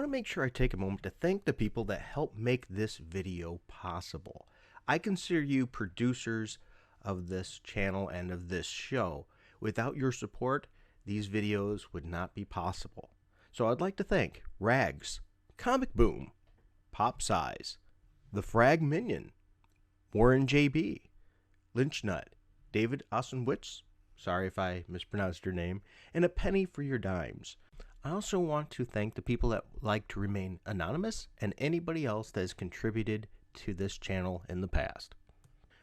want to make sure I take a moment to thank the people that help make this video possible. I consider you producers of this channel and of this show. Without your support, these videos would not be possible. So I'd like to thank Rags, Comic Boom, Pop Size, The Frag Minion, Warren JB, Lynch Nut, David Osenwitz, sorry if I mispronounced your name, and A Penny for Your Dimes. I also want to thank the people that like to remain anonymous and anybody else that has contributed to this channel in the past.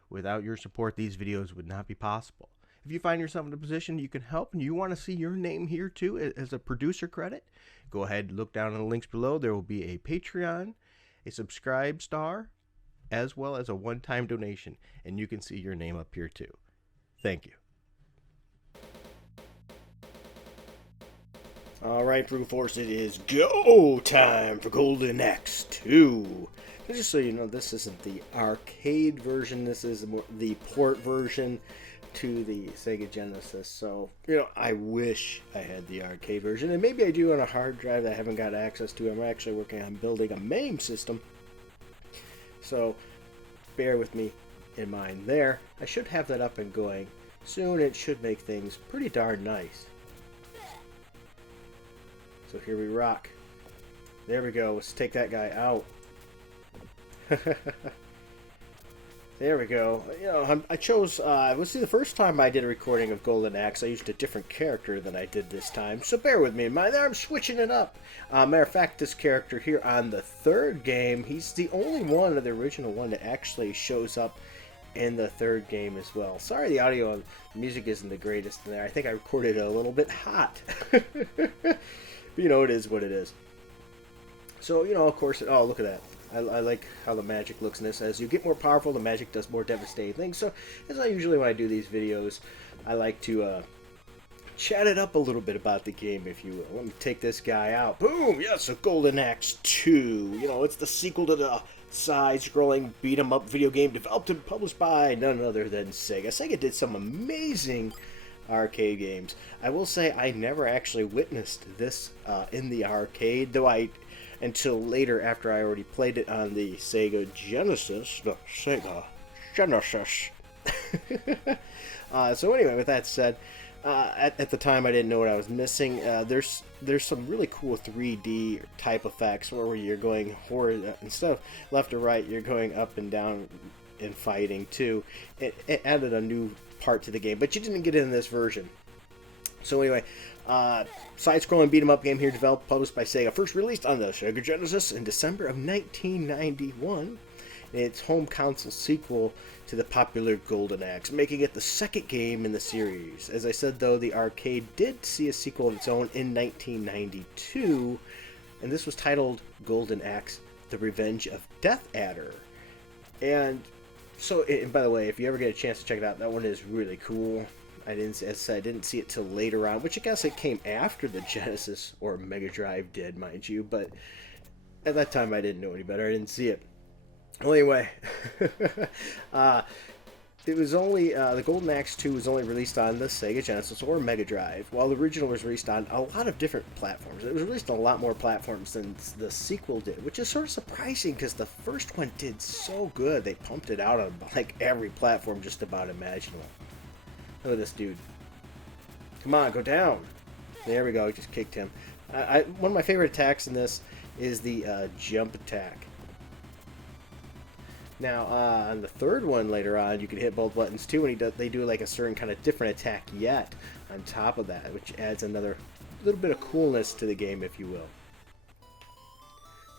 Without your support, these videos would not be possible. If you find yourself in a position you can help and you want to see your name here too as a producer credit, go ahead and look down in the links below. There will be a Patreon, a subscribe star, as well as a one-time donation, and you can see your name up here too. Thank you. Alright, Frugal Force, it is go time for Golden Axe 2. Just so you know, this isn't the arcade version, this is the port version to the Sega Genesis. So, I wish I had the arcade version, and maybe I do on a hard drive that I haven't got access to. I'm actually working on building a MAME system, so bear with me in mind there. I should have that up and going soon. It should make things pretty darn nice. So here we rock. There we go. Let's take that guy out. There we go. I chose, let's see, the first time I did a recording of Golden Axe, I used a different character than I did this time, so bear with me in mind there, I'm switching it up. Matter of fact, this character here on the third game, he's the only one of the original one that actually shows up in the third game as well. Sorry the audio and the music isn't the greatest in there. I think I recorded it a little bit hot. But it is what it is. So, of course, oh, look at that. I like how the magic looks in this. As you get more powerful, the magic does more devastating things. So, as I usually when I do these videos, I like to chat it up a little bit about the game, if you will. Let me take this guy out. Boom! Yes, a Golden Axe 2. It's the sequel to the side-scrolling beat-em-up video game developed and published by none other than Sega. Sega did some amazing arcade games. I will say I never actually witnessed this in the arcade, though until later after I already played it on the Sega Genesis. The Sega Genesis. So anyway, with that said, at the time I didn't know what I was missing. There's some really cool 3D type effects where you're going instead of left or right, you're going up and down and fighting too. It added a new part to the game, but you didn't get it in this version. So anyway, side-scrolling beat-em-up game here, developed, published by Sega, first released on the Sega Genesis in December of 1991. And its home console sequel to the popular Golden Axe, making it the second game in the series. As I said, though, the arcade did see a sequel of its own in 1992, and this was titled Golden Axe: The Revenge of Death Adder. And so, and by the way, if you ever get a chance to check it out, that one is really cool. I didn't see it till later on, which I guess it came after the Genesis or Megadrive did, mind you. But at that time, I didn't know any better. I didn't see it. Well, anyway, it was only the Golden Axe 2 was only released on the Sega Genesis or Megadrive, while the original was released on a lot of different platforms. It was released on a lot more platforms than the sequel did, which is sort of surprising because the first one did so good. They pumped it out on like every platform just about imaginable. Look at this dude. Come on, go down. There we go. Just kicked him. One of my favorite attacks in this is the jump attack. Now, on the third one later on, you can hit both buttons too, and they do like a certain kind of different attack yet on top of that, which adds another little bit of coolness to the game, if you will.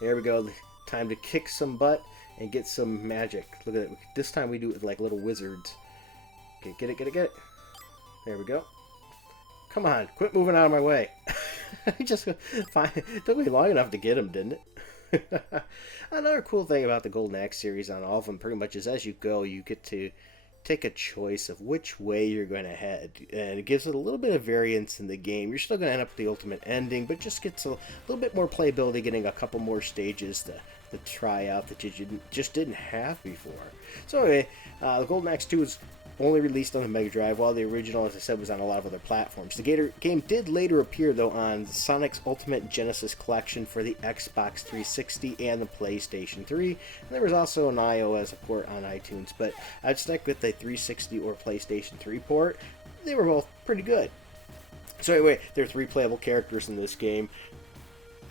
There we go. Time to kick some butt and get some magic. Look at it. This time we do it with like little wizards. Okay, get it. There we go. Come on, quit moving out of my way. It took me long enough to get him, didn't it? Another cool thing about the Golden Axe series on all of them pretty much is as you go, you get to take a choice of which way you're going to head. And it gives it a little bit of variance in the game. You're still going to end up with the ultimate ending, but just gets a little bit more playability, getting a couple more stages to try out that you just didn't have before. So anyway, the Golden Axe 2 is only released on the Mega Drive, while the original, as I said, was on a lot of other platforms. The game did later appear, though, on Sonic's Ultimate Genesis Collection for the Xbox 360 and the PlayStation 3. And there was also an iOS port on iTunes, but I'd stick with the 360 or PlayStation 3 port. They were both pretty good. So anyway, there are 3 playable characters in this game.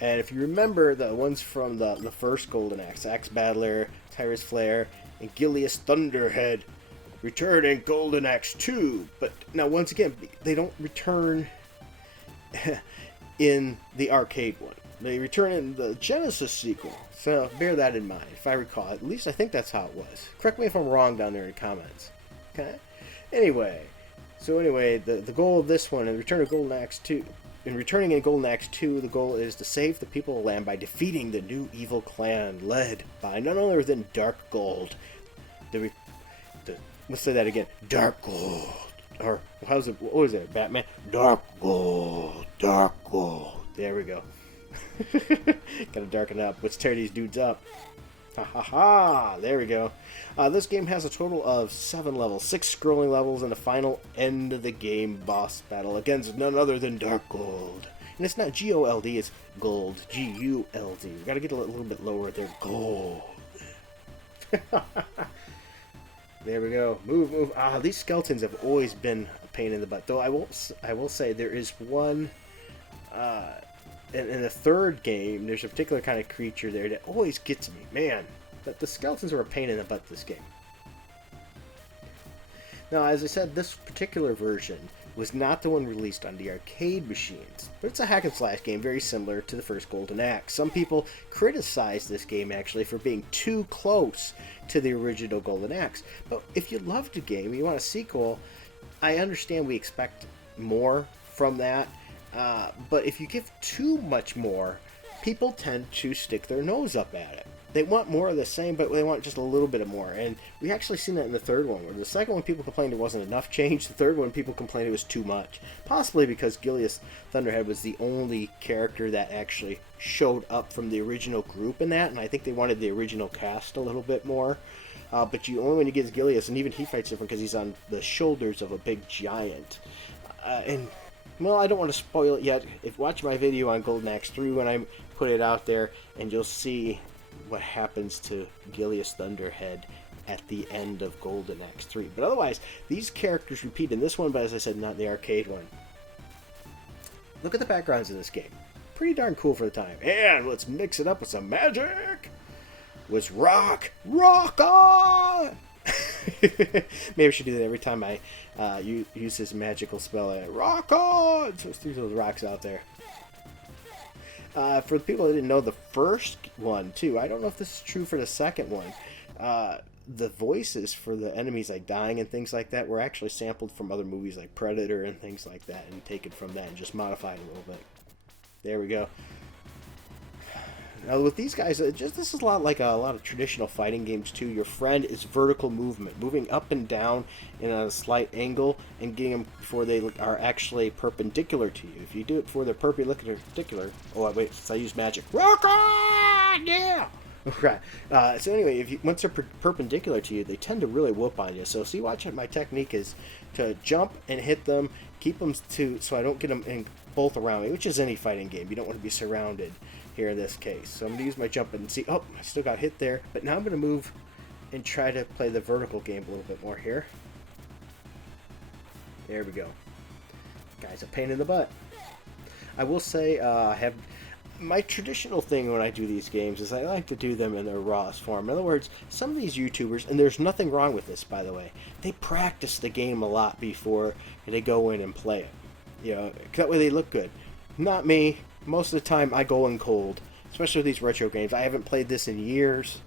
And if you remember the ones from the first Golden Axe, Axe Battler, Tyrus Flare, and Gilius Thunderhead, return in Golden Axe 2. But now, once again, they don't return in the arcade one. They return in the Genesis sequel. So bear that in mind, if I recall. At least I think that's how it was. Correct me if I'm wrong down there in the comments. Okay? Anyway, the goal of this one, in Return of Golden Axe 2, in returning in Golden Axe 2, the goal is to save the people of the land by defeating the new evil clan led by none other than Dark Gold. Let's say that again. Dark Gold. Or, what was it, Batman? Dark Gold. Dark Gold. There we go. Gotta darken up. Let's tear these dudes up. Ha ha ha! There we go. This game has a total of 7 levels, 6 scrolling levels, and the final end of the game boss battle against none other than Dark Gold. And it's not G-O-L-D, it's Gold. G-U-L-D. We gotta get a little bit lower there. Gold. There we go. Move, move. These skeletons have always been a pain in the butt. Though I will say there is one. In the third game, there's a particular kind of creature there that always gets me. Man, but the skeletons are a pain in the butt this game. Now, as I said, this particular version was not the one released on the arcade machines, but it's a hack and slash game very similar to the first Golden Axe. Some people criticize this game actually for being too close to the original Golden Axe, but if you loved the game, you want a sequel, I understand we expect more from that. But if you give too much more, people tend to stick their nose up at it. They want more of the same, but they want just a little bit of more. And we actually seen that in the third one, where the second one people complained there wasn't enough change. The third one people complained it was too much. Possibly because Gilius Thunderhead was the only character that actually showed up from the original group in that, and I think they wanted the original cast a little bit more. But you only when you get Gilius, and even he fights different because he's on the shoulders of a big giant. Well, I don't want to spoil it yet. Watch my video on Golden Axe 3 when I put it out there, and you'll see what happens to Gilius Thunderhead at the end of Golden Axe 3. But otherwise, these characters repeat in this one, but as I said, not in the arcade one. Look at the backgrounds in this game. Pretty darn cool for the time. And let's mix it up with some magic. Let's rock on! Maybe I should do that every time I use this magical spell. Rock on! So let's throw those rocks out there. For the people that didn't know the first one, too, I don't know if this is true for the second one. The voices for the enemies like dying and things like that were actually sampled from other movies like Predator and things like that, and taken from that and just modified a little bit. There we go. Now with these guys, this is a lot like a lot of traditional fighting games too. Your friend is vertical movement, moving up and down in a slight angle and getting them before they are actually perpendicular to you. If you do it before they're perpendicular, oh wait, since I use magic, rock on, yeah. Right. So anyway, once they're perpendicular to you, they tend to really whoop on you. So see, watch it. My technique is to jump and hit them, keep them so I don't get them in both around me, which is any fighting game. You don't want to be surrounded here in this case. So I'm going to use my jump and see, oh, I still got hit there. But now I'm going to move and try to play the vertical game a little bit more here. There we go. Guy's a pain in the butt. I will say, I have my traditional thing when I do these games is I like to do them in their rawest form. In other words, some of these YouTubers, and there's nothing wrong with this, by the way, they practice the game a lot before they go in and play it. You know, that way they look good. Not me. Most of the time I go in cold, especially with these retro games. I haven't played this in years,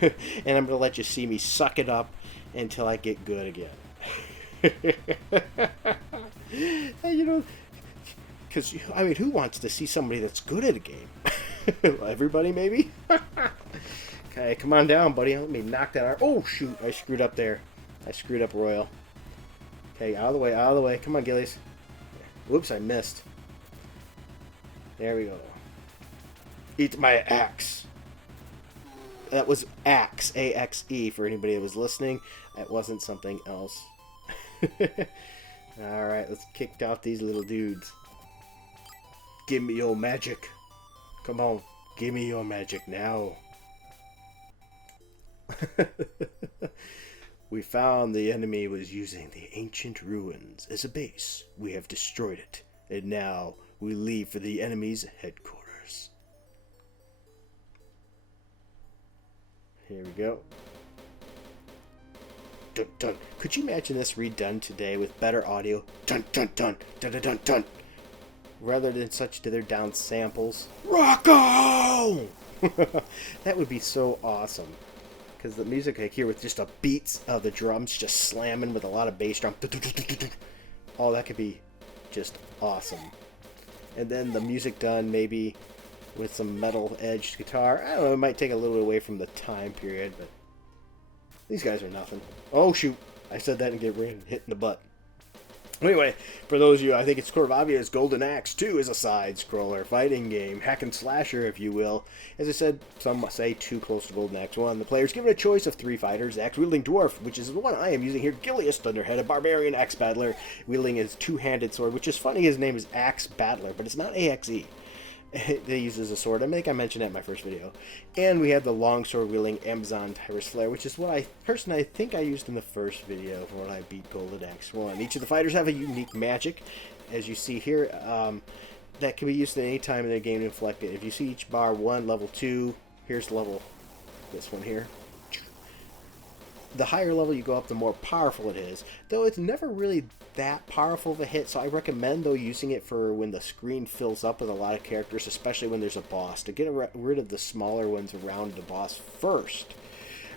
and I'm going to let you see me suck it up until I get good again. And, you know, because, I mean, who wants to see somebody that's good at a game? Everybody, maybe? Okay, come on down, buddy. Let me knock that out. Oh, shoot. I screwed up there. I screwed up royal. Okay, out of the way, out of the way. Come on, Gillies. Whoops, I missed. There we go. Eat my axe. That was Axe, A-X-E, for anybody that was listening. That wasn't something else. Alright, let's kick out these little dudes. Give me your magic. Come on, give me your magic now. We found the enemy was using the ancient ruins as a base. We have destroyed it, and now we leave for the enemy's headquarters. Here we go. Dun dun. Could you imagine this redone today with better audio? Dun dun dun dun dun dun dun. Rather than such dithered down samples. Rocco! That would be so awesome. Because the music I hear with just the beats of the drums just slamming with a lot of bass drum. Oh, that could be just awesome. And then the music done maybe with some metal-edged guitar. I don't know, it might take a little bit away from the time period, but these guys are nothing. Oh, shoot. I said that and get hit in the butt. Anyway, for those of you, I think it's sort of obvious, Golden Axe 2 is a side-scroller fighting game, hack and slasher, if you will. As I said, some say too close to Golden Axe 1. The player's given a choice of 3 fighters: axe-wielding dwarf, which is the one I am using here, Gilius Thunderhead, a barbarian axe-battler, wielding his two-handed sword, which is funny, his name is Axe-Battler, but it's not AXE. They use as a sword. I think I mentioned that in my first video. And we have the longsword wielding Amazon Tyrus Flare, which is what I think I used in the first video when I beat Golden Axe 1. Each of the fighters have a unique magic, as you see here, that can be used at any time in the game to inflict it. If you see each bar 1, level 2, here's level, this one here. The higher level you go up, the more powerful it is, though it's never really that powerful of a hit, so I recommend, though, using it for when the screen fills up with a lot of characters, especially when there's a boss, to get rid of the smaller ones around the boss first.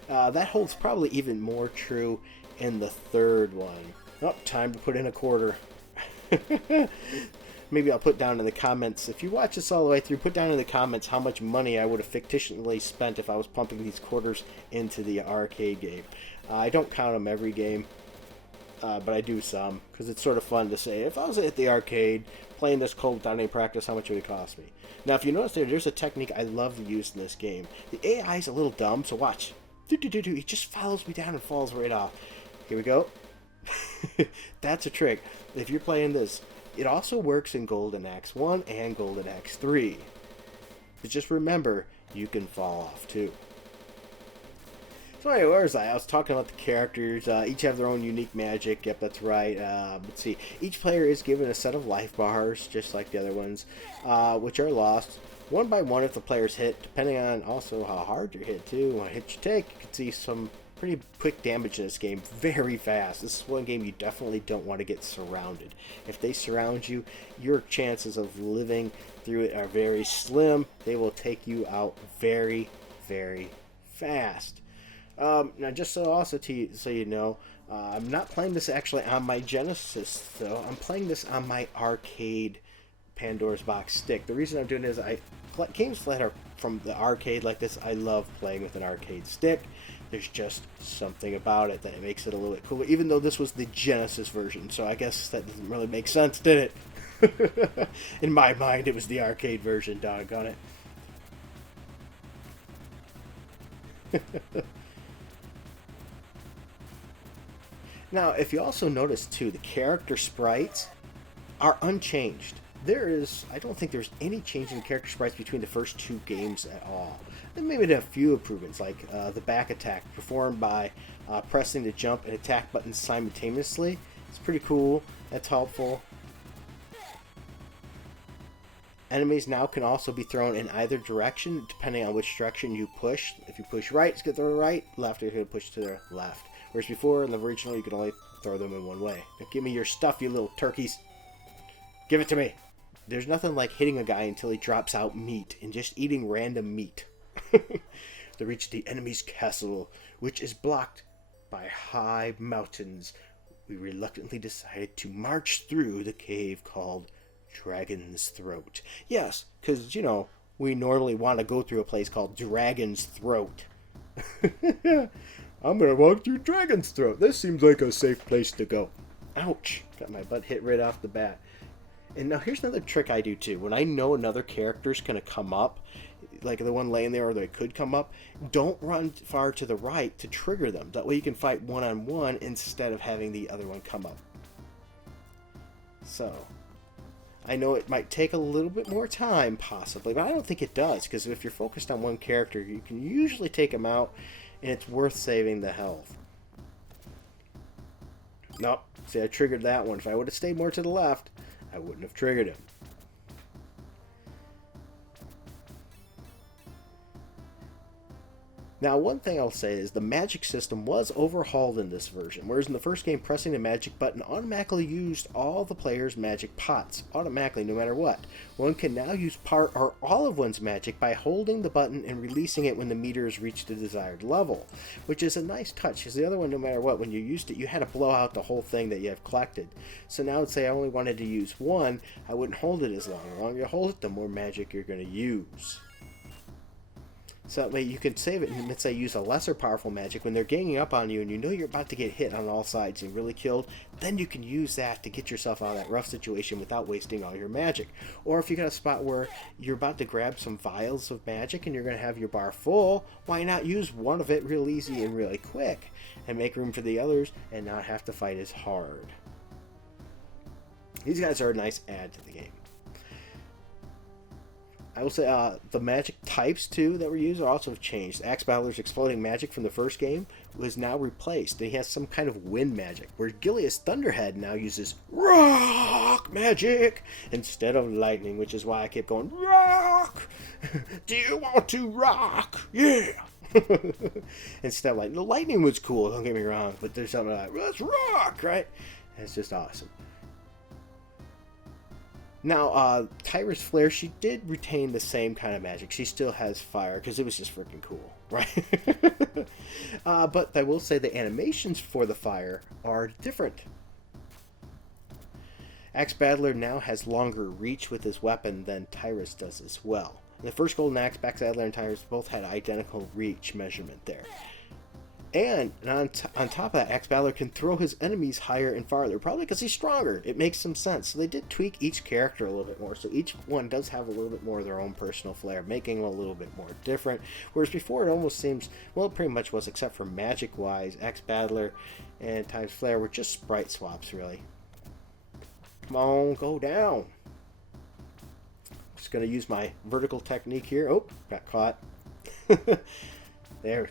That holds probably even more true in the third one. Oh, time to put in a quarter. Maybe I'll put down in the comments, if you watch this all the way through, put down in the comments how much money I would have fictitiously spent if I was pumping these quarters into the arcade game. I don't count them every game, but I do some, because it's sort of fun to say, if I was at the arcade playing this cold without any practice, how much would it cost me? Now, if you notice there's a technique I love to use in this game. The AI is a little dumb, so watch. He just follows me down and falls right off. Here we go. That's a trick. If you're playing this, it also works in Golden Axe 1 and Golden Axe 3. But just remember, you can fall off too. So anyway, where was I? I was talking about the characters. Each have their own unique magic. Yep, that's right. Let's see. Each player is given a set of life bars, just like the other ones, which are lost one by one if the player's hit, depending on also how hard you're hit too. What hit you take, you can see some pretty quick damage in this game very fast. This is one game you definitely don't want to get surrounded. If they surround you, your chances of living through it are very slim. They will take you out very, very fast. Now, just so also so you know, I'm not playing this actually on my Genesis, though. I'm playing this on my arcade Pandora's Box stick. The reason I'm doing it is games that are from the arcade like this, I love playing with an arcade stick. There's just something about it that makes it a little bit cooler, even though this was the Genesis version, so I guess that doesn't really make sense, did it? In my mind, it was the arcade version, doggone it. Now, if you also notice, too, the character sprites are unchanged. I don't think there's any change in the character sprites between the first 2 games at all. And maybe a few improvements, like the back attack, performed by pressing the jump and attack buttons simultaneously. It's pretty cool. That's helpful. Enemies now can also be thrown in either direction, depending on which direction you push. If you push right, it's going to throw to the right. Left, it's going to push to the left. Whereas before, in the original, you could only throw them in one way. Now give me your stuff, you little turkeys. Give it to me. There's nothing like hitting a guy until he drops out meat and just eating random meat. They reach the enemy's castle, which is blocked by high mountains. We reluctantly decided to march through the cave called Dragon's Throat. Yes, because, you know, we normally want to go through a place called Dragon's Throat. I'm going to walk through Dragon's Throat. This seems like a safe place to go. Ouch. Got my butt hit right off the bat. And now here's another trick I do too. When I know another character's going to come up, like the one laying there or they could come up, don't run far to the right to trigger them. That way you can fight one-on-one instead of having the other one come up. So, I know it might take a little bit more time, possibly, but I don't think it does, because if you're focused on one character, you can usually take him out, and it's worth saving the health. Nope. See, I triggered that one. If I would have stayed more to the left, I wouldn't have triggered him. Now, one thing I'll say is the magic system was overhauled in this version, whereas in the first game, pressing the magic button automatically used all the players' magic pots, automatically, no matter what. One can now use part or all of one's magic by holding the button and releasing it when the meter has reached the desired level, which is a nice touch, because the other one, no matter what, when you used it, you had to blow out the whole thing that you have collected. So now, let's say I only wanted to use one, I wouldn't hold it as long. The longer you hold it, the more magic you're going to use. So that way you can save it and, let's say, use a lesser powerful magic when they're ganging up on you and you know you're about to get hit on all sides and really killed. Then you can use that to get yourself out of that rough situation without wasting all your magic. Or if you got a spot where you're about to grab some vials of magic and you're going to have your bar full, why not use one of it real easy and really quick and make room for the others and not have to fight as hard. These guys are a nice add to the game. I will say the magic types, too, that were used also have changed. Axe-Battler's exploding magic from the first game was now replaced. He has some kind of wind magic, where Gilius Thunderhead now uses rock magic instead of lightning, which is why I kept going, rock! Do you want to rock? Yeah! Instead of lightning. The lightning was cool, don't get me wrong, but there's something like, let's rock, right? And it's just awesome. Now, Tyra's Flare, she did retain the same kind of magic. She still has fire, because it was just freaking cool, right? But I will say the animations for the fire are different. Axe-Battler now has longer reach with his weapon than Tyra's does as well. In the first Golden Axe, Axe-Battler and Tyra's both had identical reach measurement there. And on top of that, Axe-Battler can throw his enemies higher and farther, probably because he's stronger. It makes some sense. So they did tweak each character a little bit more, so each one does have a little bit more of their own personal flair, making them a little bit more different. Whereas before it almost seems, well, it pretty much was, except for magic-wise, Axe-Battler and Tyra's Flare were just sprite swaps, really. Come on, go down. Just going to use my vertical technique here. Oh, got caught. There.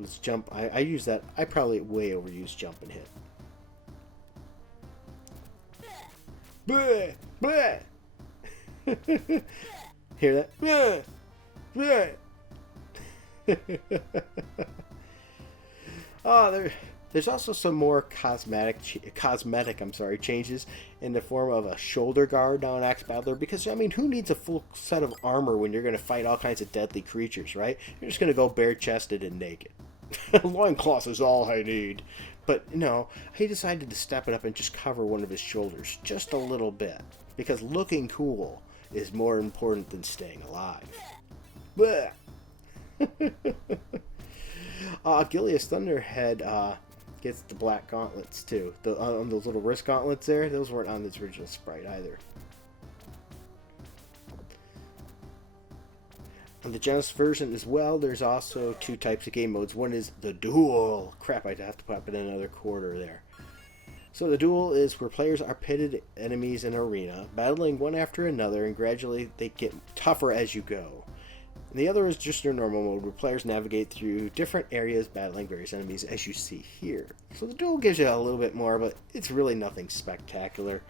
Let's jump. I use that. I probably way overuse jump and hit. Bleh, bleh. Hear that? Bleh, bleh. Oh, there's also some more cosmetic changes in the form of a shoulder guard down Axe-Battler, because, I mean, who needs a full set of armor when you're going to fight all kinds of deadly creatures, right? You're just going to go bare-chested and naked. Loincloth is all I need. But no, he decided to step it up and just cover one of his shoulders just a little bit, because looking cool is more important than staying alive. Bleh. Gilius Thunderhead gets the black gauntlets too. Those little wrist gauntlets there, those weren't on this original sprite either. On the Genesis version as well, there's also two types of game modes. One is the duel. Crap, I'd have to pop in another quarter there. So the duel is where players are pitted enemies in an arena, battling one after another, and gradually they get tougher as you go. And the other is just your normal mode, where players navigate through different areas, battling various enemies, as you see here. So the duel gives you a little bit more, but it's really nothing spectacular.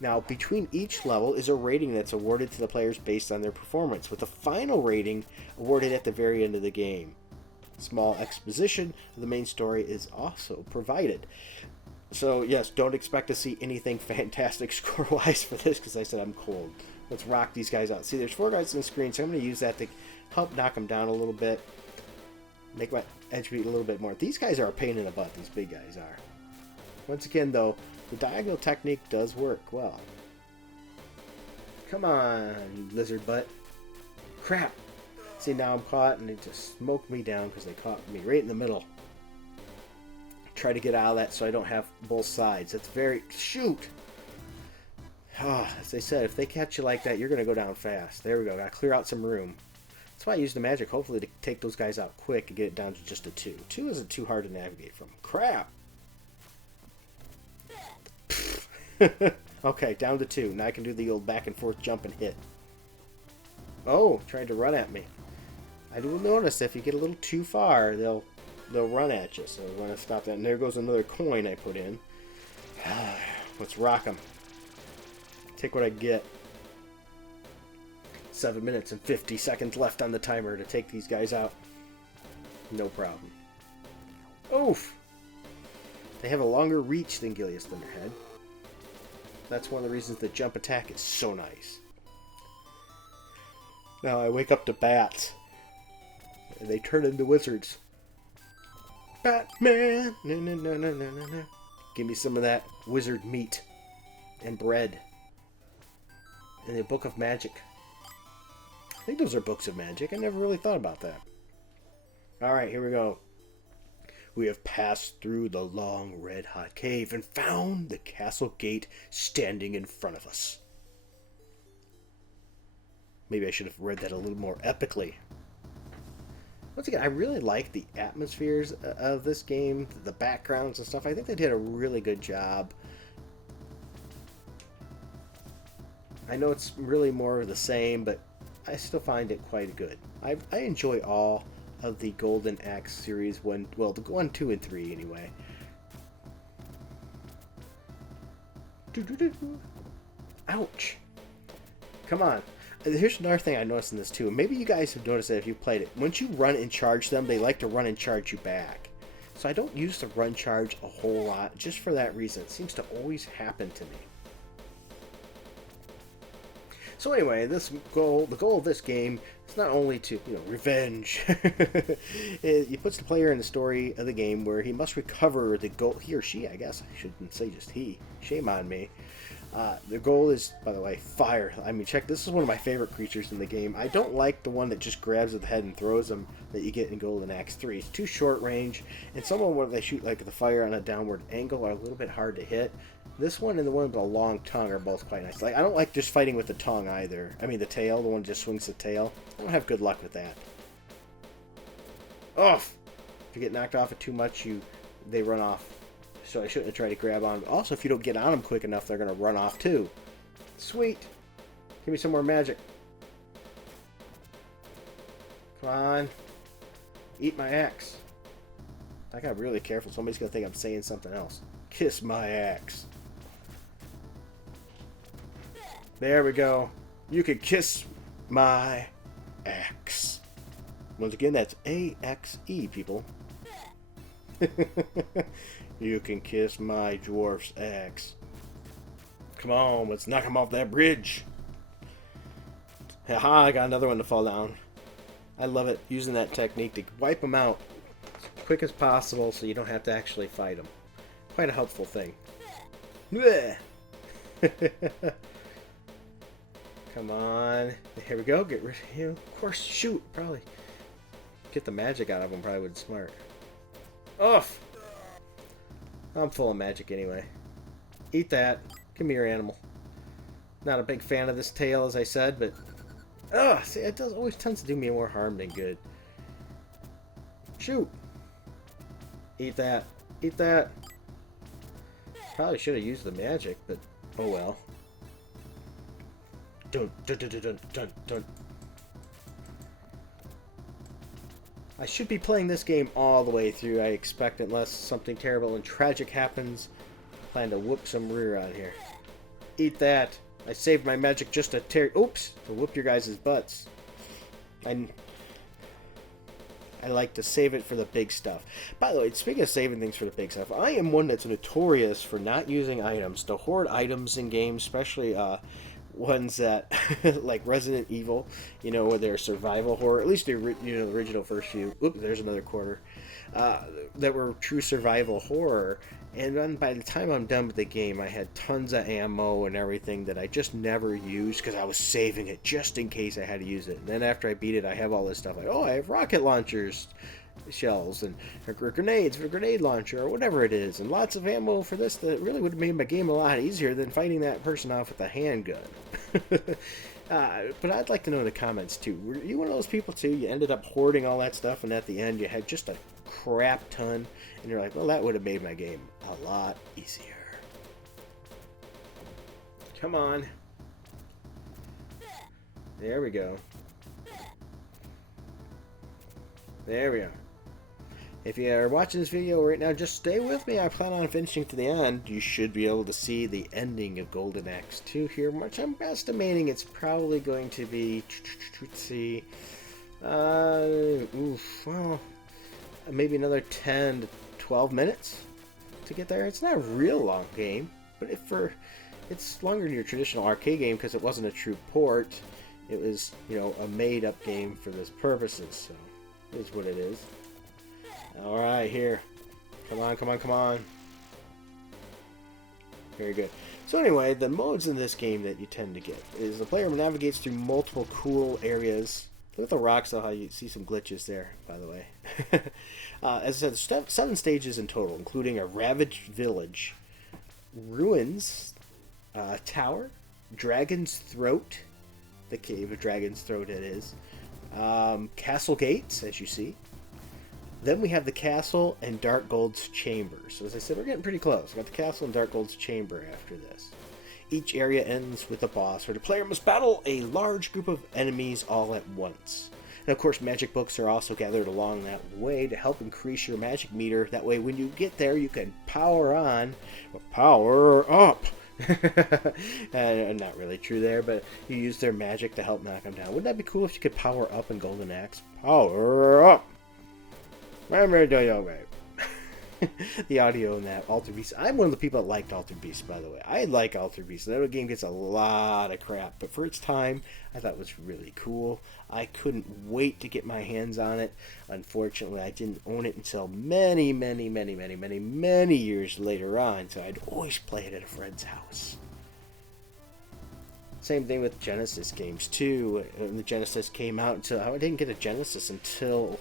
Now, between each level is a rating that's awarded to the players based on their performance, with a final rating awarded at the very end of the game. Small exposition of the main story is also provided. So, yes, don't expect to see anything fantastic score-wise for this, because I said I'm cold. Let's rock these guys out. See, there's 4 guys on the screen, so I'm going to use that to help knock them down a little bit, make my edge beat a little bit more. These guys are a pain in the butt, these big guys are. Once again, though, the diagonal technique does work well. Come on, you lizard butt. Crap. See, now I'm caught, and they just smoked me down because they caught me right in the middle. Try to get out of that so I don't have both sides. That's very... Shoot! Oh, as they said, if they catch you like that, you're going to go down fast. There we go. Got to clear out some room. That's why I use the magic, hopefully, to take those guys out quick and get it down to just a 2. 2 isn't too hard to navigate from. Crap! Okay, down to 2. Now I can do the old back and forth jump and hit. Oh, trying to run at me. I do notice if you get a little too far, they'll run at you. So I want to stop that. And there goes another coin I put in. Let's rock them. Take what I get. 7 minutes and 50 seconds left on the timer to take these guys out. No problem. Oof! They have a longer reach than Gilius Thunderhead. That's one of the reasons the jump attack is so nice. Now I wake up to bats. And they turn into wizards. Batman! No, no, no, no, no, no, no. Give me some of that wizard meat. And bread. And the Book of Magic. I think those are books of magic. I never really thought about that. Alright, here we go. We have passed through the long red-hot cave and found the castle gate standing in front of us. Maybe I should have read that a little more epically. Once again, I really like the atmospheres of this game, the backgrounds and stuff. I think they did a really good job. I know it's really more of the same, but I still find it quite good. I enjoy all of the Golden Axe series, the 1, 2, and 3 anyway. Ouch! Come on. Here's another thing I noticed in this too. Maybe you guys have noticed that if you played it. Once you run and charge them, they like to run and charge you back. So I don't use the run charge a whole lot, just for that reason. It seems to always happen to me. So anyway, the goal of this game is not only to, revenge. It puts the player in the story of the game where he must recover the gold. He or she, I guess. I shouldn't say just he. Shame on me. The goal is, by the way, fire. I mean, check. This is one of my favorite creatures in the game. I don't like the one that just grabs at the head and throws them that you get in Golden Axe 3. It's too short range, and some of them where they shoot like the fire on a downward angle are a little bit hard to hit. This one and the one with a long tongue are both quite nice. Like, I don't like just fighting with the tongue either. I mean, the tail, the one that just swings the tail. I don't have good luck with that. Off! If you get knocked off it too much, they run off. So I shouldn't have tried to grab on them. Also, if you don't get on them quick enough, they're going to run off too. Sweet! Give me some more magic. Come on. Eat my axe. I got really careful. Somebody's going to think I'm saying something else. Kiss my axe. There we go. You can kiss my axe. Once again, that's A-X-E, people. You can kiss my dwarf's axe. Come on, let's knock him off that bridge. Haha, I got another one to fall down. I love it, using that technique to wipe them out as quick as possible so you don't have to actually fight them. Quite a helpful thing. Come on. Here we go. Get rid of him. Of course, shoot. Probably get the magic out of him. Probably would be smart. Off. I'm full of magic anyway. Eat that. Give me your animal. Not a big fan of this tail, as I said, but see, it always tends to do me more harm than good. Shoot. Eat that. Eat that. Probably should have used the magic, but oh well. Dun, dun, dun, dun, dun, dun. I should be playing this game all the way through, I expect, unless something terrible and tragic happens. I plan to whoop some rear on here. Eat that. I saved my magic just to to whoop your guys' butts. I like to save it for the big stuff. By the way, speaking of saving things for the big stuff, I am one that's notorious for not using items. To hoard items in games, especially ones that, like Resident Evil, where they're survival horror, at least the original first few, oops, there's another quarter, that were true survival horror. And then by the time I'm done with the game, I had tons of ammo and everything that I just never used because I was saving it just in case I had to use it. And then after I beat it, I have all this stuff like, oh, I have rocket launchers. shells and or grenades for a grenade launcher or whatever it is, and lots of ammo for this that really would have made my game a lot easier than fighting that person off with a handgun. But I'd like to know in the comments too, were you one of those people too? You ended up hoarding all that stuff and at the end you had just a crap ton and you're like, well, that would have made my game a lot easier. Come on. There we go. There we go. If you are watching this video right now, just stay with me. I plan on finishing to the end. You should be able to see the ending of Golden Axe 2 here, which I'm estimating it's probably going to be, let's see, well, maybe another 10 to 12 minutes to get there. It's not a real long game, but it's longer than your traditional arcade game because it wasn't a true port. It was, you know, a made-up game for this purposes, so it is what it is. Alright, here. Come on, come on, come on. Very good. So anyway, the modes in this game that you tend to get is the player navigates through multiple cool areas. Look at the rocks, though, how you see some glitches there, by the way. As I said, 7 stages in total, including a ravaged village, ruins, tower, Dragon's Throat, the cave of Dragon's Throat it is, castle gates, as you see. Then we have the castle and Dark Gold's chamber. So as I said, we're getting pretty close. We got the castle and Dark Gold's chamber after this. Each area ends with a boss where the player must battle a large group of enemies all at once. And of course, magic books are also gathered along that way to help increase your magic meter. That way, when you get there, you can power on, or power up. And not really true there, but you use their magic to help knock them down. Wouldn't that be cool if you could power up in Golden Axe? Power up! The audio in that Altered Beast. I'm one of the people that liked Altered Beast, by the way. I like Altered Beast. That game gets a lot of crap, but for its time, I thought it was really cool. I couldn't wait to get my hands on it. Unfortunately, I didn't own it until many years later on, so I'd always play it at a friend's house. Same thing with Genesis games, too. When the Genesis came out, I didn't get a Genesis until...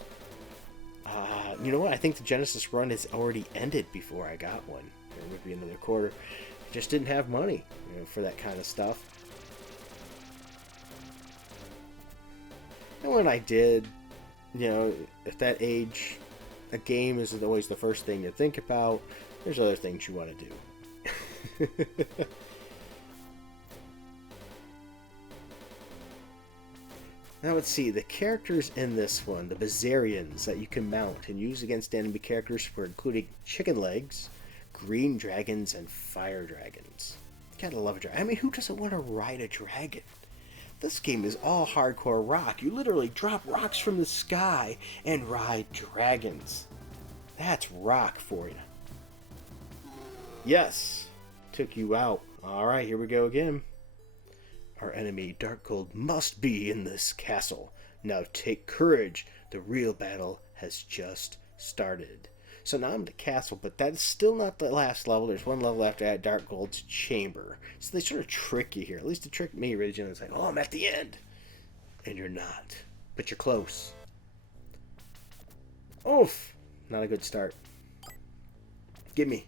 you know what? I think the Genesis run has already ended before I got one. There would be another quarter. I just didn't have money, you know, for that kind of stuff. And when I did, you know, at that age, a game isn't always the first thing you think about. There's other things you want to do. Now let's see, the characters in this one, the Bizarrians that you can mount and use against enemy characters were including chicken legs, green dragons, and fire dragons. You gotta love a dragon. I mean, who doesn't want to ride a dragon? This game is all hardcore rock. You literally drop rocks from the sky and ride dragons. That's rock for you. Yes, took you out. Alright, here we go again. Our enemy, Dark Gold, must be in this castle. Now take courage. The real battle has just started. So now I'm in the castle, but that's still not the last level. There's one level after that, Dark Gold's chamber. So they sort of trick you here. At least they tricked me originally. It's like, oh, I'm at the end. And you're not. But you're close. Oof. Not a good start. Gimme.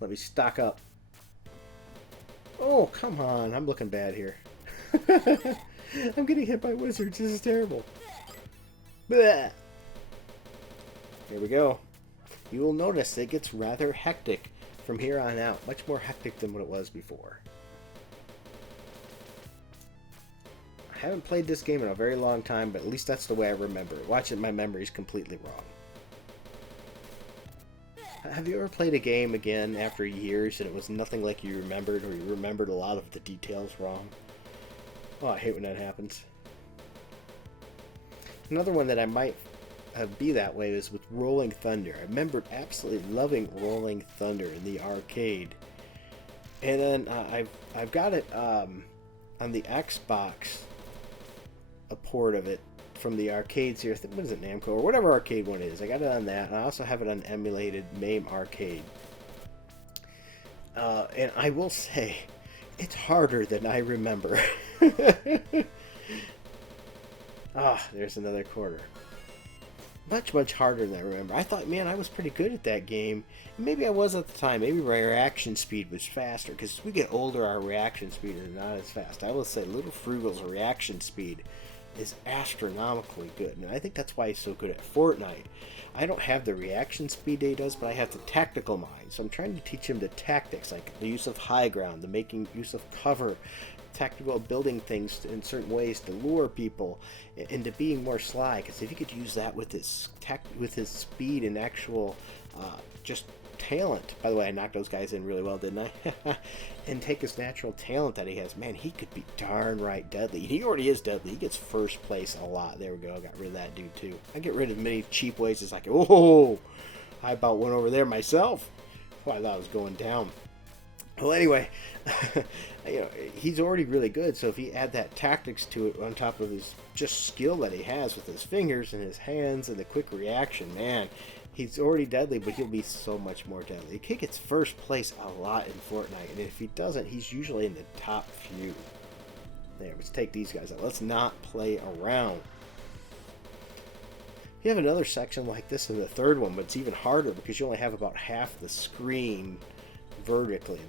Let me stock up. Oh, come on. I'm looking bad here. I'm getting hit by wizards. This is terrible. Blech. Here we go. You will notice it gets rather hectic from here on out. Much more hectic than what it was before. I haven't played this game in a very long time, but at least that's the way I remember it. Watching my memory is completely wrong. Have you ever played a game again after years and it was nothing like you remembered, or you remembered a lot of the details wrong? Oh, I hate when that happens. Another one that I might be that way is with Rolling Thunder. I remember absolutely loving Rolling Thunder in the arcade. And then I've got it on the Xbox, a port of it from the arcades here. What is it, Namco? Or whatever arcade one is. I got it on that. And I also have it on emulated MAME Arcade. And I will say, it's harder than I remember. Ah, there's another quarter. much harder than I remember. I thought, man, I was pretty good at that game. Maybe I was at the time. Maybe my reaction speed was faster, because as we get older, our reaction speed is not as fast. I will say Little Frugal's reaction speed is astronomically good, and I think that's why he's so good at Fortnite. I don't have the reaction speed that he does, but I have the tactical mind, so I'm trying to teach him the tactics, like the use of high ground, the making use of cover, tactical building things in certain ways to lure people into being more sly, because if he could use that with his speed and actual just talent. By the way, I knocked those guys in really well, didn't I? And take his natural talent that he has, man, he could be darn right deadly. He already is deadly. He gets first place a lot. There we go. I got rid of that dude too. I get rid of many cheap ways. It's like, oh, I about went over there myself. Oh, I thought I was going down. Well, anyway, he's already really good. So if he add that tactics to it on top of his just skill that he has with his fingers and his hands and the quick reaction, man, he's already deadly, but he'll be so much more deadly. He gets first place a lot in Fortnite, and if he doesn't, he's usually in the top few. There, let's take these guys out. Let's not play around. You have another section like this in the third one, but it's even harder because you only have about half the screen vertically.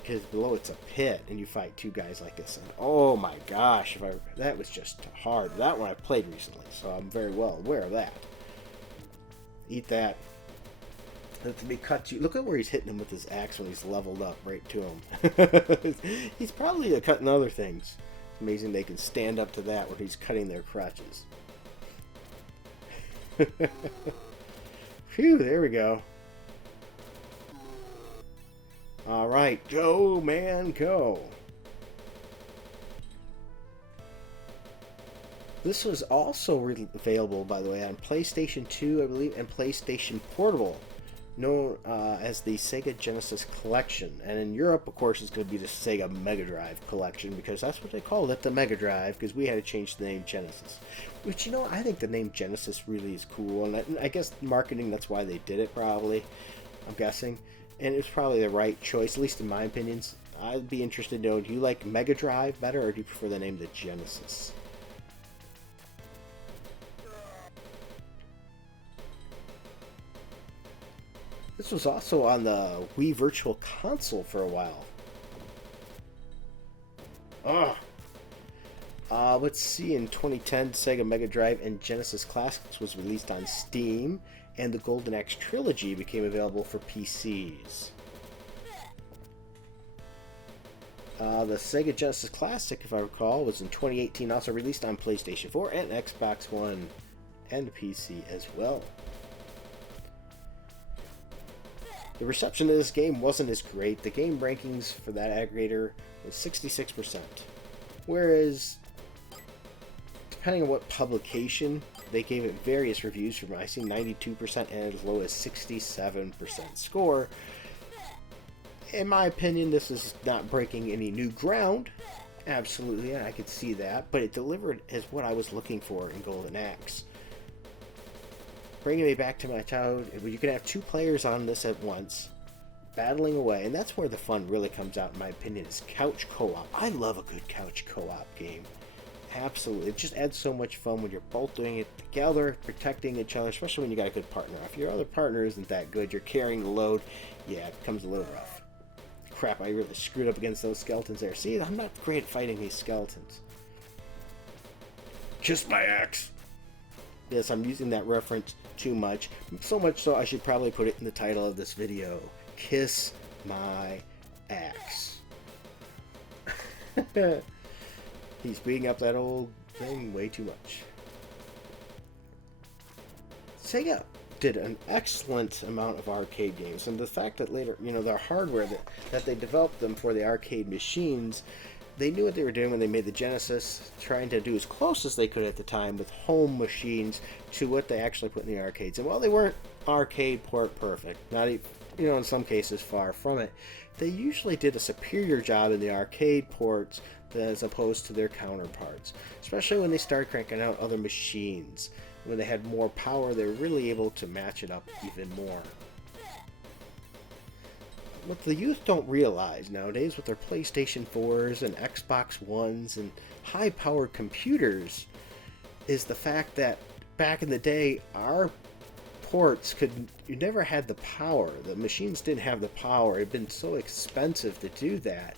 Because below it's a pit, and you fight two guys like this. And oh my gosh, that was just hard. That one I played recently, so I'm very well aware of that. Eat that. Let me cut you. Look at where he's hitting him with his axe when he's leveled up right to him. He's probably cutting other things. It's amazing they can stand up to that when he's cutting their crutches. Phew, there we go. Alright, go, man, go. This was also available, by the way, on PlayStation 2, I believe, and PlayStation Portable, known as the Sega Genesis Collection. And in Europe, of course, it's going to be the Sega Megadrive Collection, because that's what they called it, the Megadrive, because we had to change the name Genesis. Which, I think the name Genesis really is cool, and I guess marketing, that's why they did it, probably, I'm guessing. And it was probably the right choice, at least in my opinions. I'd be interested to know, do you like Megadrive better, or do you prefer the name the Genesis? This was also on the Wii Virtual Console for a while. Let's see, in 2010, Sega Mega Drive and Genesis Classics was released on Steam, and the Golden Axe Trilogy became available for PCs. The Sega Genesis Classic, if I recall, was in 2018, also released on PlayStation 4 and Xbox One and PC as well. The reception of this game wasn't as great. The game rankings for that aggregator was 66%. Whereas, depending on what publication, they gave it various reviews from, I see 92% and as low as 67% score. In my opinion, this is not breaking any new ground. Absolutely, I could see that. But it delivered as what I was looking for in Golden Axe. Bringing me back to my childhood, you can have two players on this at once, battling away, and that's where the fun really comes out, in my opinion, is couch co-op. I love a good couch co-op game. Absolutely. It just adds so much fun when you're both doing it together, protecting each other, especially when you got a good partner. If your other partner isn't that good, you're carrying the load, yeah, it becomes a little rough. Crap, I really screwed up against those skeletons there. See, I'm not great at fighting these skeletons. Kiss my axe! Yes, I'm using that reference too much. So much so I should probably put it in the title of this video. Kiss my axe. He's beating up that old thing way too much. Sega did an excellent amount of arcade games, and the fact that later, their hardware, that they developed them for the arcade machines, they knew what they were doing when they made the Genesis, trying to do as close as they could at the time with home machines to what they actually put in the arcades. And while they weren't arcade port perfect, not even, in some cases far from it, they usually did a superior job in the arcade ports as opposed to their counterparts, especially when they started cranking out other machines. When they had more power, they were really able to match it up even more. What the youth don't realize nowadays with their PlayStation 4s and Xbox Ones and high-powered computers is the fact that back in the day, our ports you never had the power. The machines didn't have the power. It had been so expensive to do that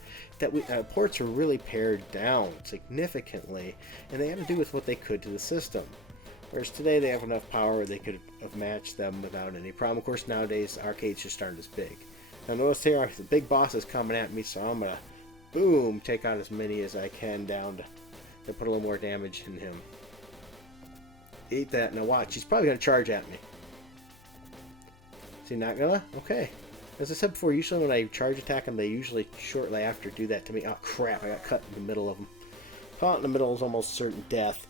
ports were really pared down significantly, and they had to do with what they could to the system. Whereas today they have enough power they could have matched them without any problem. Of course, nowadays arcades just aren't as big. Now notice here the big boss is coming at me, so I'm gonna boom take out as many as I can down to put a little more damage in him. Eat that. Now watch, he's probably gonna charge at me. Is he not gonna? Okay. As I said before, usually when I charge attack them, they usually shortly after do that to me. Oh crap, I got cut in the middle of them. Caught in the middle is almost certain death.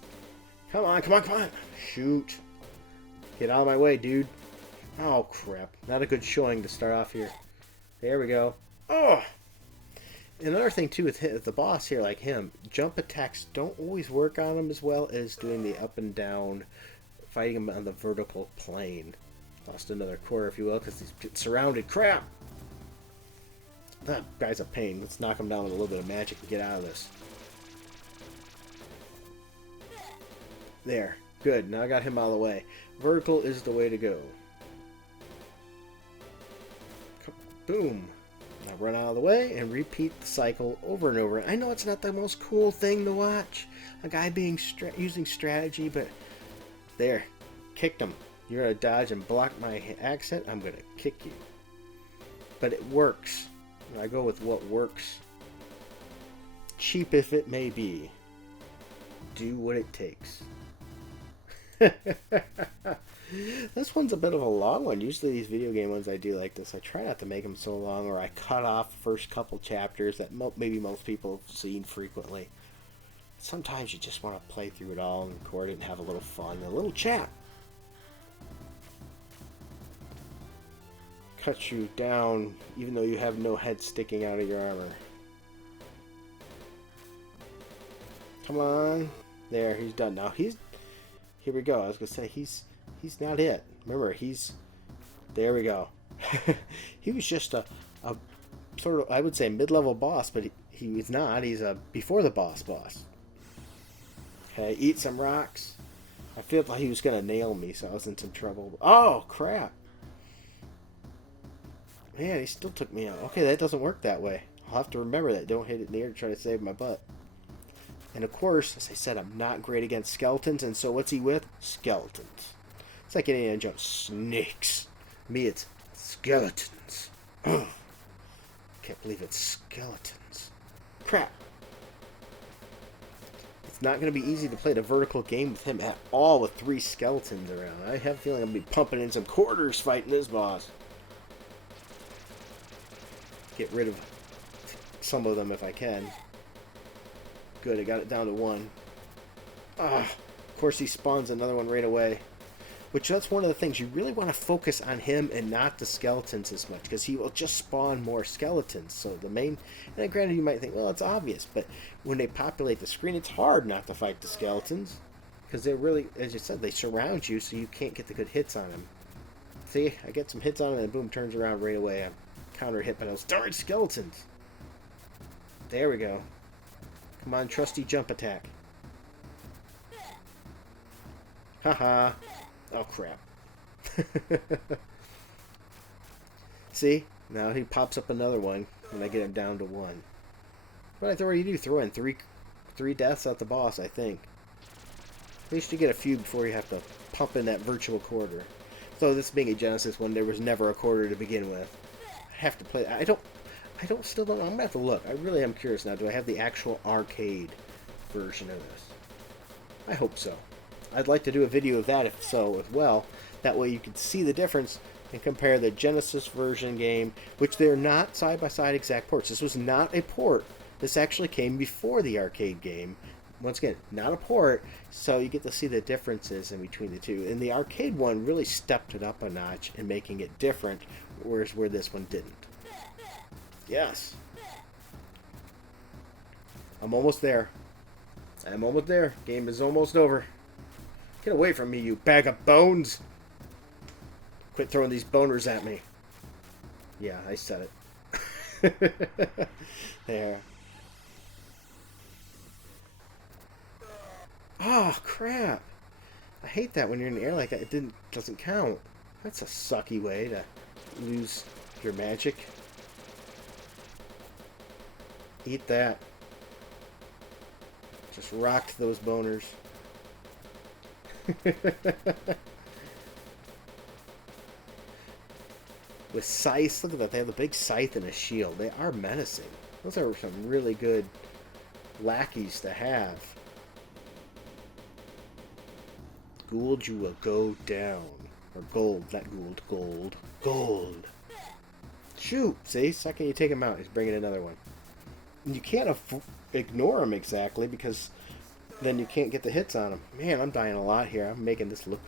Come on, come on, come on! Shoot. Get out of my way, dude. Oh crap. Not a good showing to start off here. There we go. Oh! Another thing too with the boss here, like him, jump attacks don't always work on him as well as doing the up and down, fighting him on the vertical plane. Lost another quarter, if you will, because he's surrounded. Crap! That guy's a pain. Let's knock him down with a little bit of magic and get out of this. There. Good. Now I got him out of the way. Vertical is the way to go. Boom. Now run out of the way and repeat the cycle over and over. I know it's not the most cool thing to watch. A guy being using strategy, but there. Kicked him. You're going to dodge and block my accent, I'm going to kick you. But it works. I go with what works. Cheap if it may be. Do what it takes. This one's a bit of a long one. Usually these video game ones I do like this. I try not to make them so long, or I cut off the first couple chapters that maybe most people have seen frequently. Sometimes you just want to play through it all and record it and have a little fun, a little chat. Cut you down even though you have no head sticking out of your armor. Come on. There, he's done. Now here we go. I was gonna say he's not it. Remember, there we go. He was just a sort of, I would say, mid-level boss, but he's not. He's a before the boss. Okay, eat some rocks. I feel like he was gonna nail me, so I was in some trouble. Oh crap! Man, he still took me out. Okay, that doesn't work that way. I'll have to remember that. Don't hit it in the air to try to save my butt. And of course, as I said, I'm not great against skeletons, and so what's he with? Skeletons. It's like Indiana Jones. Snakes. Me, it's skeletons. Ugh. Can't believe it's skeletons. Crap. It's not going to be easy to play the vertical game with him at all with 3 skeletons around. I have a feeling I'm going to be pumping in some quarters fighting this boss. Get rid of some of them if I can. Good, I got it down to 1. Of course he spawns another one right away. Which, that's one of the things. You really want to focus on him and not the skeletons as much, because he will just spawn more skeletons. So the main... And granted, you might think, well, it's obvious. But when they populate the screen, it's hard not to fight the skeletons. Because they're really, as you said, they surround you, so you can't get the good hits on him. See, I get some hits on him, and boom, turns around right away. I'm counter hit by those darn skeletons. There we go. Come on, trusty jump attack. Haha. Oh, crap. See? Now he pops up another one when I get him down to 1. What I already do, throw in three deaths at the boss, I think. At least you get a few before you have to pump in that virtual quarter. So this being a Genesis one, there was never a quarter to begin with. I have to play... still don't know. I'm going to have to look. I really am curious now. Do I have the actual arcade version of this? I hope so. I'd like to do a video of that if so as well. That way you can see the difference and compare the Genesis version game, which they're not side-by-side exact ports. This was not a port. This actually came before the arcade game. Once again, not a port, so you get to see the differences in between the two. And the arcade one really stepped it up a notch in making it different, whereas where this one didn't. Yes. I'm almost there. I'm almost there. Game is almost over. Get away from me, you bag of bones! Quit throwing these boners at me. Yeah, I said it. There. Oh, crap. I hate that when you're in the air like that, it doesn't count. That's a sucky way to lose your magic. Eat that. Just rocked those boners. With scythes, look at that. They have the big scythe and a shield. They are menacing. Those are some really good lackeys to have. Gould, you will go down. Or gold, not gold. Gold. Gold. Shoot! See? Second you take him out, he's bringing another one. And you can't ignore him exactly because then you can't get the hits on him. Man, I'm dying a lot here. I'm making this look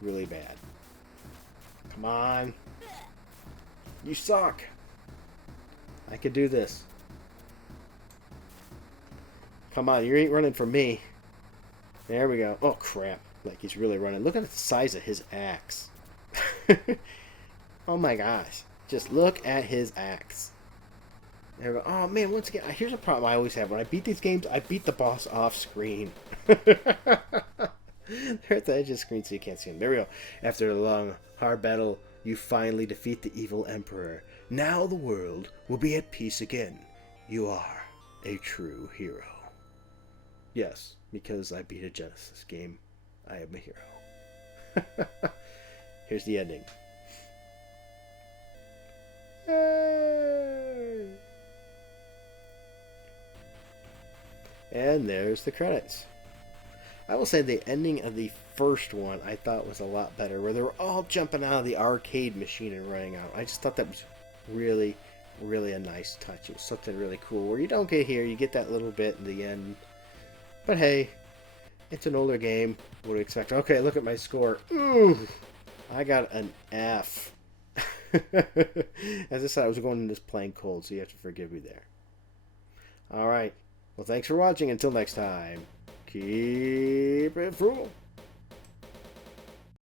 really bad. Come on. You suck. I could do this. Come on, you ain't running from me. There we go. Oh, crap. Like he's really running. Look at the size of his axe. Oh my gosh. Just look at his axe. There we go. Oh man, once again, here's a problem I always have. When I beat these games, I beat the boss off screen. They're at the edge of the screen so you can't see them. There we go. After a long, hard battle, you finally defeat the evil emperor. Now the world will be at peace again. You are a true hero. Yes, because I beat a Genesis game, I am a hero. Here's the ending. Yay! And there's the credits. I will say the ending of the first one I thought was a lot better, where they were all jumping out of the arcade machine and running out. I just thought that was really, really a nice touch. It was something really cool, where you don't get here, you get that little bit in the end. But hey, it's an older game. What do you expect? Okay, look at my score. Ooh, I got an F. As I said, I was going in this playing cold, so you have to forgive me there. Alright. Well, thanks for watching. Until next time, keep it frugal.